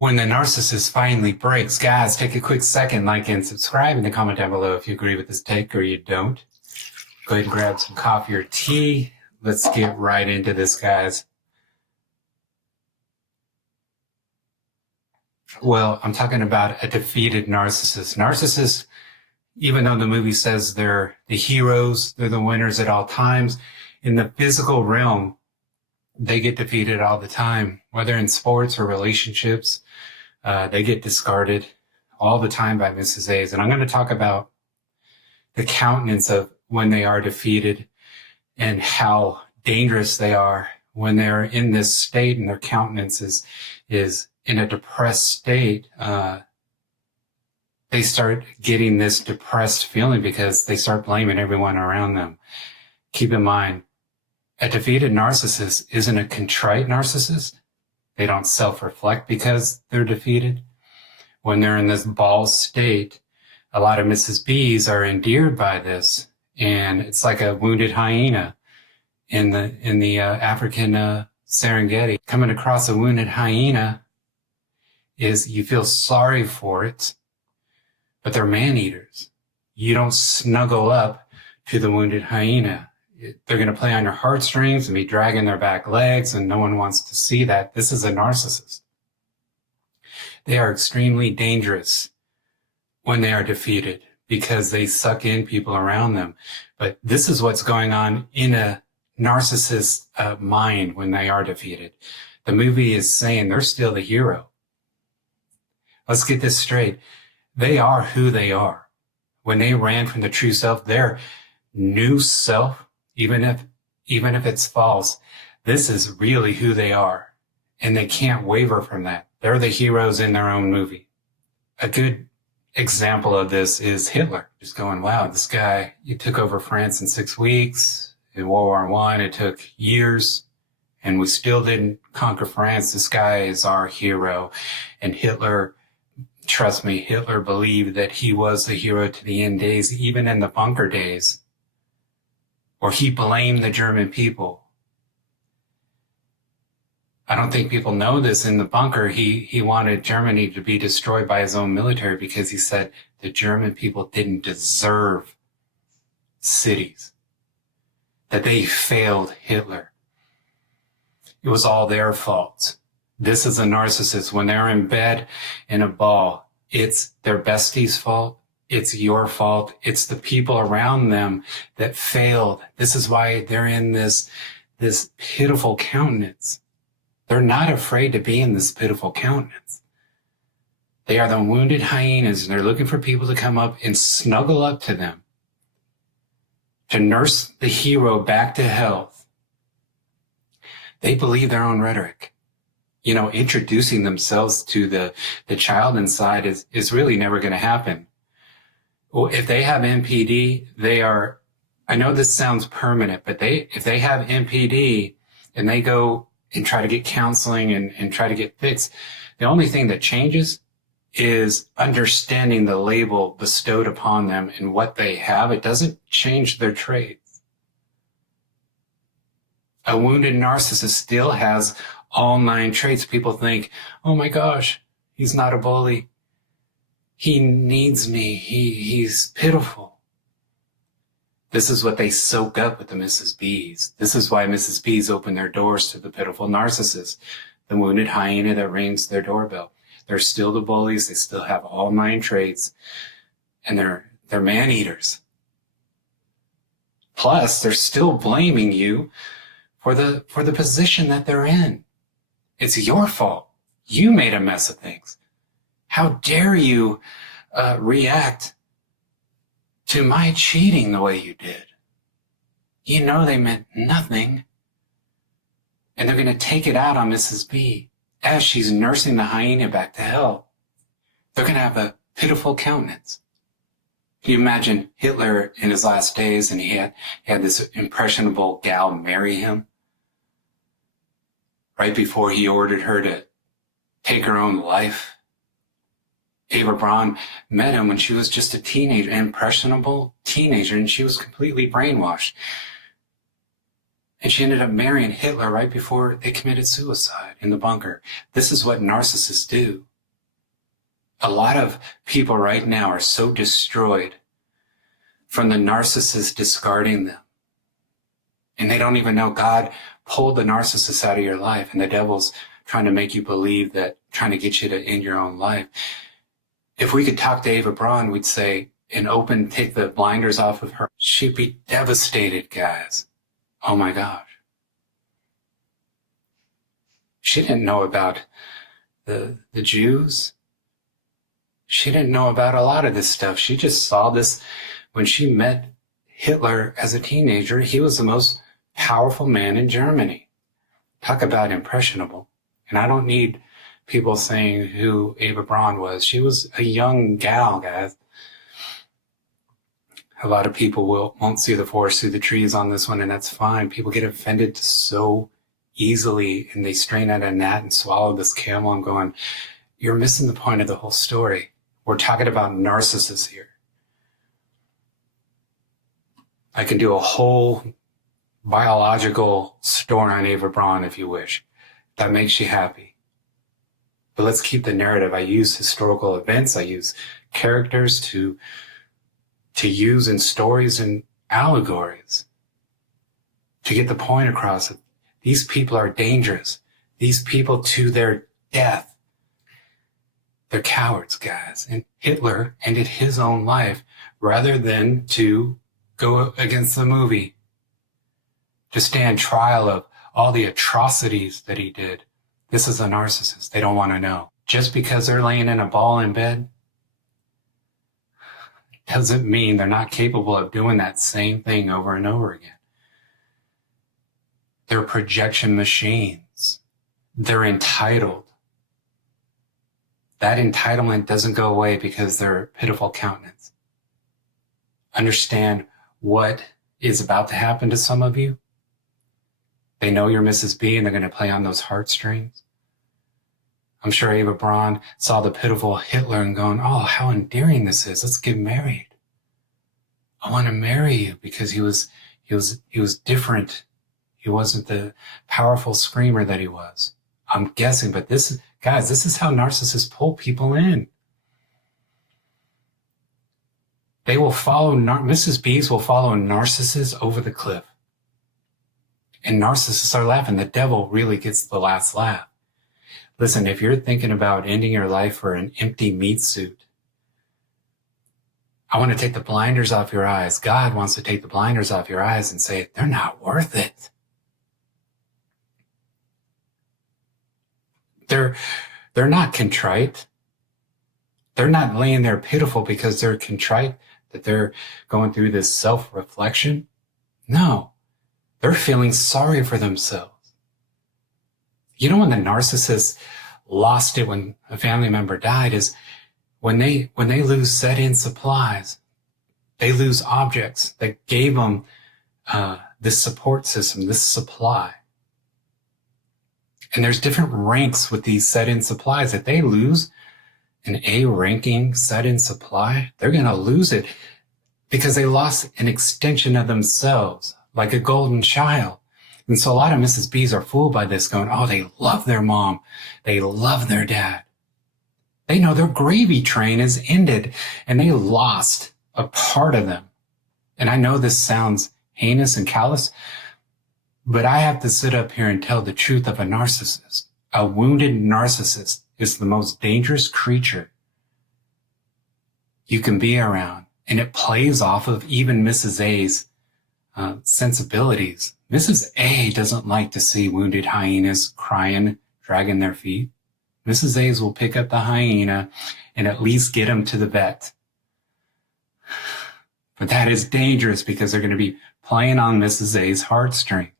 When the narcissist finally breaks, guys, take a quick second, like and subscribe, and comment down below if you agree with this take or you don't. Go ahead and grab some coffee or tea. Let's get right into this, guys. Well, I'm talking about a defeated narcissist. Narcissists, even though the movie says they're the heroes, they're the winners at all times, in the physical realm, they get defeated all the time, whether in sports or relationships. They get discarded all the time by Mrs. A's. And I'm going to talk about the countenance of when they are defeated and how dangerous they are when they're in this state and their countenance is in a depressed state. They start getting this depressed feeling because they start blaming everyone around them. Keep in mind, a defeated narcissist isn't a contrite narcissist. They don't self-reflect because they're defeated. When they're in this ball state, a lot of Mrs. B's are endeared by this. And it's like a wounded hyena in the African Serengeti. Coming across a wounded hyena is you feel sorry for it, but they're man-eaters. You don't snuggle up to the wounded hyena. They're going to play on your heartstrings and be dragging their back legs, and no one wants to see that. This is a narcissist. They are extremely dangerous when they are defeated because they suck in people around them. But this is what's going on in a narcissist's mind when they are defeated. The movie is saying they're still the hero. Let's get this straight. They are who they are. When they ran from the true self, their new self, even if it's false, this is really who they are. And they can't waver from that. They're the heroes in their own movie. A good example of this is Hitler. Just going, wow, this guy, he took over France in 6 weeks. In World War I, it took years. And we still didn't conquer France. This guy is our hero. And Hitler, trust me, Hitler believed that he was the hero to the end days, even in the bunker days. Or he blamed the German people. I don't think people know this. In the bunker, he wanted Germany to be destroyed by his own military because he said the German people didn't deserve cities, that they failed Hitler. It was all their fault. This is a narcissist. When they're in bed in a ball, it's their bestie's fault. It's your fault. It's the people around them that failed. This is why they're in this pitiful countenance. They're not afraid to be in this pitiful countenance. They are the wounded hyenas, and they're looking for people to come up and snuggle up to them, to nurse the hero back to health. They believe their own rhetoric. You know, introducing themselves to the child inside is really never going to happen. Well, if they have NPD, they are, I know this sounds permanent, but if they have NPD and they go and try to get counseling and try to get fixed, the only thing that changes is understanding the label bestowed upon them and what they have. It doesn't change their traits. A wounded narcissist still has all 9 traits. People think, oh my gosh, he's not a bully. He needs me. He's pitiful. This is what they soak up with the Mrs. B's. This is why Mrs. B's open their doors to the pitiful narcissist, the wounded hyena that rings their doorbell. They're still the bullies. They still have all 9 traits, and they're man-eaters. Plus, they're still blaming you for the position that they're in. It's your fault. You made a mess of things. How dare you react to my cheating the way you did? You know they meant nothing. And they're going to take it out on Mrs. B as she's nursing the hyena back to health. They're going to have a pitiful countenance. Can you imagine Hitler in his last days and he had this impressionable gal marry him? Right before he ordered her to take her own life. Eva Braun met him when she was just a teenager, an impressionable teenager, and she was completely brainwashed. And she ended up marrying Hitler right before they committed suicide in the bunker. This is what narcissists do. A lot of people right now are so destroyed from the narcissist discarding them. And they don't even know God pulled the narcissist out of your life, and the devil's trying to make you believe that, trying to get you to end your own life. If we could talk to Ava Braun, we'd say, and take the blinders off of her. She'd be devastated, guys. Oh my gosh. She didn't know about the Jews. She didn't know about a lot of this stuff. She just saw this when she met Hitler as a teenager. He was the most powerful man in Germany. Talk about impressionable. And I don't need people saying who Ava Braun was. She was a young gal, guys. A lot of people won't see the forest through the trees on this one, and that's fine. People get offended so easily, and they strain at a gnat and swallow this camel. I'm going, you're missing the point of the whole story. We're talking about narcissists here. I can do a whole biological story on Ava Braun if you wish. That makes you happy. But let's keep the narrative. I use historical events. I use characters to use in stories and allegories to get the point across. These people are dangerous. These people to their death. They're cowards, guys. And Hitler ended his own life rather than to go against the movie, to stand trial of all the atrocities that he did. This is a narcissist. They don't want to know. Just because they're laying in a ball in bed doesn't mean they're not capable of doing that same thing over and over again. They're projection machines. They're entitled. That entitlement doesn't go away because they're pitiful countenance. Understand what is about to happen to some of you. They know you're Mrs. B and they're going to play on those heartstrings. I'm sure Ava Braun saw the pitiful Hitler and going, oh, how endearing this is. Let's get married. I want to marry you because he was different. He wasn't the powerful screamer that he was. I'm guessing, but this is how narcissists pull people in. They will follow, Mrs. B's will follow narcissists over the cliff. And narcissists are laughing. The devil really gets the last laugh. Listen, if you're thinking about ending your life for an empty meat suit, I want to take the blinders off your eyes. God wants to take the blinders off your eyes and say, they're not worth it. They're not contrite. They're not laying there pitiful because they're contrite, that they're going through this self-reflection. No, they're feeling sorry for themselves. You know when the narcissist lost it when a family member died is when they lose set-in supplies, they lose objects that gave them this support system, this supply. And there's different ranks with these set-in supplies. If they lose an A ranking set-in supply, they're going to lose it because they lost an extension of themselves, like a golden child. And so a lot of Mrs. B's are fooled by this, going, oh, they love their mom. They love their dad. They know their gravy train is ended and they lost a part of them. And I know this sounds heinous and callous, but I have to sit up here and tell the truth of a narcissist. A wounded narcissist is the most dangerous creature you can be around. And it plays off of even Mrs. A's sensibilities. Mrs. A doesn't like to see wounded hyenas crying, dragging their feet. Mrs. A's will pick up the hyena and at least get him to the vet. But that is dangerous because they're going to be playing on Mrs. A's heartstrings.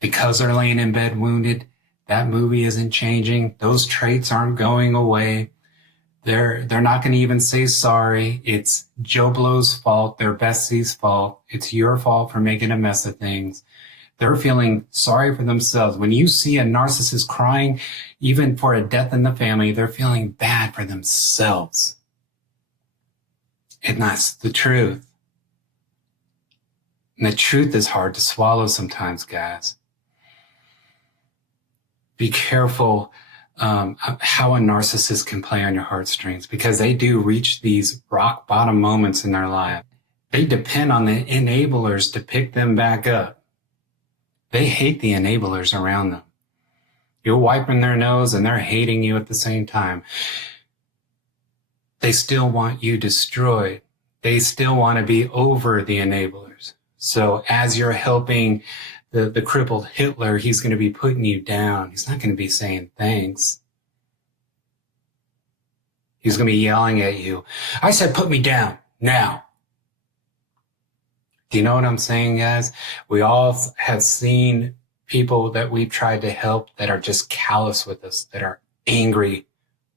Because they're laying in bed wounded, that movie isn't changing. Those traits aren't going away. They're not going to even say sorry. It's Joe Blow's fault, their bestie's fault. It's your fault for making a mess of things. They're feeling sorry for themselves. When you see a narcissist crying, even for a death in the family, they're feeling bad for themselves. And that's the truth. And the truth is hard to swallow sometimes, guys. Be careful how a narcissist can play on your heartstrings, because they do reach these rock bottom moments in their life. They depend on the enablers to pick them back up. They hate the enablers around them. You're wiping their nose and they're hating you at the same time. They still want you destroyed. They still want to be over the enablers. So as you're helping the crippled Hitler, he's going to be putting you down. He's not going to be saying thanks. He's going to be yelling at you. I said, put me down now. Do you know what I'm saying, guys? We all have seen people that we've tried to help that are just callous with us, that are angry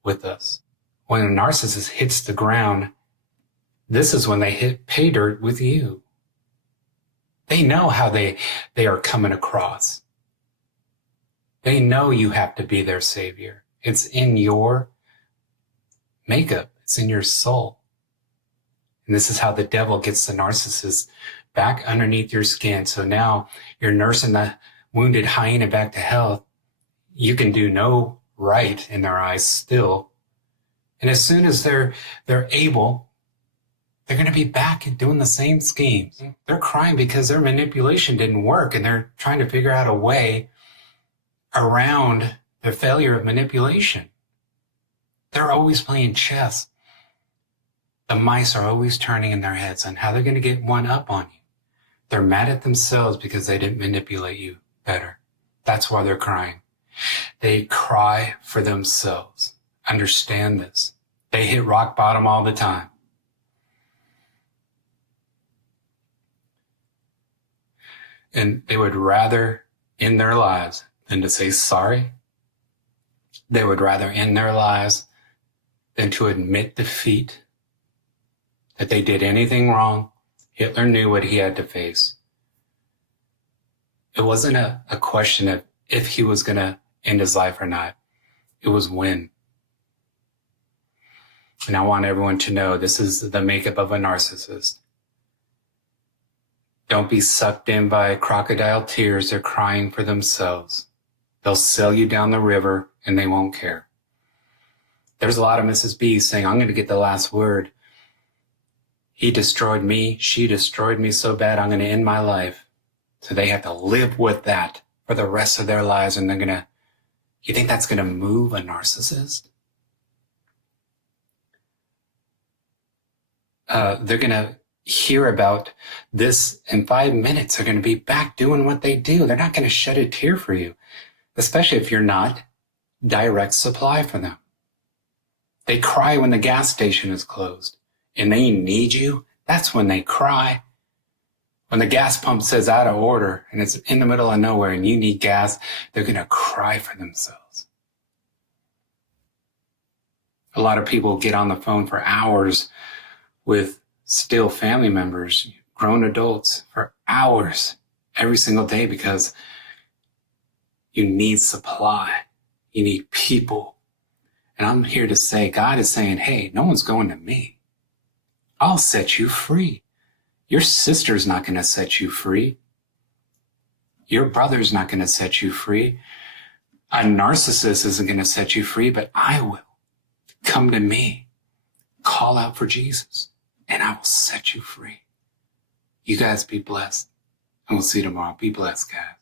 with us. When a narcissist hits the ground, this is when they hit pay dirt with you. They know how they are coming across. They know you have to be their savior. It's in your makeup. It's in your soul. And this is how the devil gets the narcissist back underneath your skin. So now you're nursing the wounded hyena back to health. You can do no right in their eyes still. And as soon as they're able, they're going to be back and doing the same schemes. They're crying because their manipulation didn't work, and they're trying to figure out a way around the failure of manipulation. They're always playing chess. The mice are always turning in their heads on how they're going to get one up on you. They're mad at themselves because they didn't manipulate you better. That's why they're crying. They cry for themselves. Understand this. They hit rock bottom all the time. And they would rather end their lives than to say sorry. They would rather end their lives than to admit defeat, that they did anything wrong. Hitler knew what he had to face. It wasn't a question of if he was going to end his life or not. It was when. And I want everyone to know this is the makeup of a narcissist. Don't be sucked in by crocodile tears. They're crying for themselves. They'll sell you down the river and they won't care. There's a lot of Mrs. B's saying, I'm going to get the last word. He destroyed me. She destroyed me so bad, I'm going to end my life. So they have to live with that for the rest of their lives. And you think that's going to move a narcissist? They're going to hear about this in 5 minutes. They're going to be back doing what they do. They're not going to shed a tear for you, especially if you're not direct supply for them. They cry when the gas station is closed and they need you. That's when they cry. When the gas pump says out of order and it's in the middle of nowhere and you need gas, they're going to cry for themselves. A lot of people get on the phone for hours with still family members, grown adults, for hours every single day because you need supply. You need people. And I'm here to say, God is saying, hey, no one's going to me. I'll set you free. Your sister's not going to set you free. Your brother's not going to set you free. A narcissist isn't going to set you free, but I will. Come to me. Call out for Jesus, and I will set you free. You guys be blessed. And we'll see you tomorrow. Be blessed, guys.